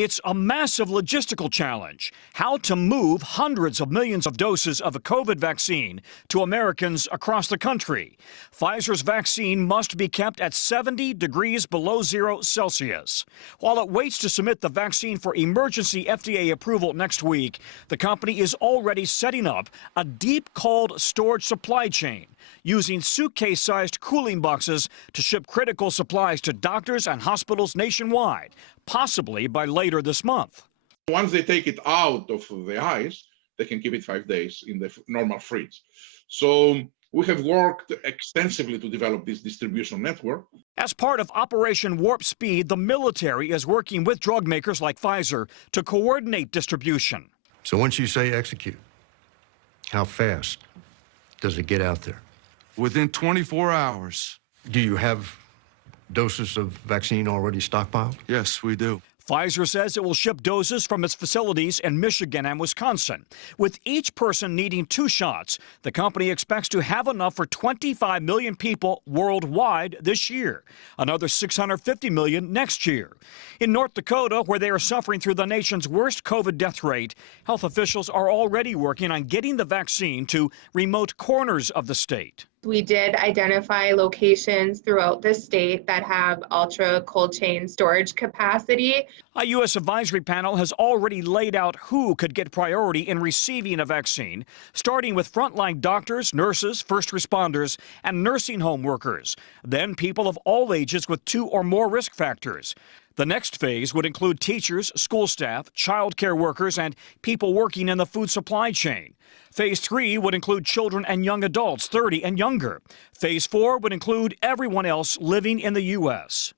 It's a massive logistical challenge. How to move hundreds of millions of doses of a COVID vaccine to Americans across the country. Pfizer's vaccine must be kept at 70 degrees below 0 Celsius. While it waits to submit the vaccine for emergency FDA approval next week, the company is already setting up a deep cold storage supply chain, using suitcase-sized cooling boxes to ship critical supplies to doctors and hospitals nationwide, possibly by later this month. Once they take it out of the ice, they can keep it 5 days in the normal fridge. So we have worked extensively to develop this distribution network. As part of Operation Warp Speed, the military is working with drug makers like Pfizer to coordinate distribution. So once you say execute, how fast does it get out there? Within 24 hours. Do you have doses of vaccine already stockpiled? Yes, we do. Pfizer says it will ship doses from its facilities in Michigan and Wisconsin. With each person needing 2 shots, the company expects to have enough for 25 million people worldwide this year, another 650 million next year. In North Dakota, where they are suffering through the nation's worst COVID death rate, health officials are already working on getting the vaccine to remote corners of the state. We did identify locations throughout the state that have ultra cold chain storage capacity. A U.S. advisory panel has already laid out who could get priority in receiving a vaccine, starting with frontline doctors, nurses, first responders, and nursing home workers, then people of all ages with 2 or more risk factors. The next phase would include teachers, school staff, child care workers, and people working in the food supply chain. Phase 3 would include children and young adults 30 and younger. Phase 4 would include everyone else living in the U.S.